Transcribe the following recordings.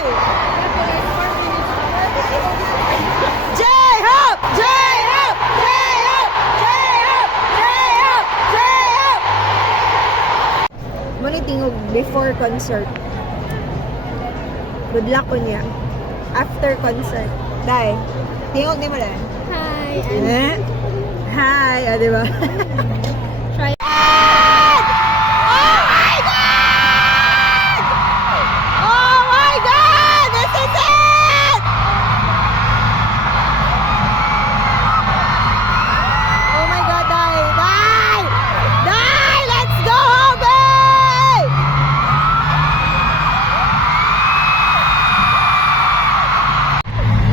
day! J-Hope! J-Hope! J-Hope! J-Hope! J-Hope! J-Hope! Muna tingog before concert. Good luck ko niya. After concert. Day, tingog ni mo lang. Hi. Hi! O, diba? Try. Oh my God! Oh my God! This is it! Oh my God, Dai! Dai! Dai! Let's go, Hobe!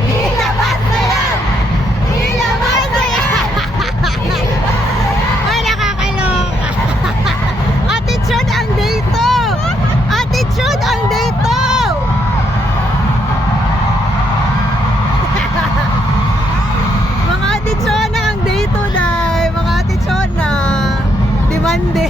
Ilabas na yan! Ilabas na yan! Ay, nakakaloka! Attitude ang dito! Attitude ang dito! Mga attitude na ang dito, Day! Mga attitude na! Demande!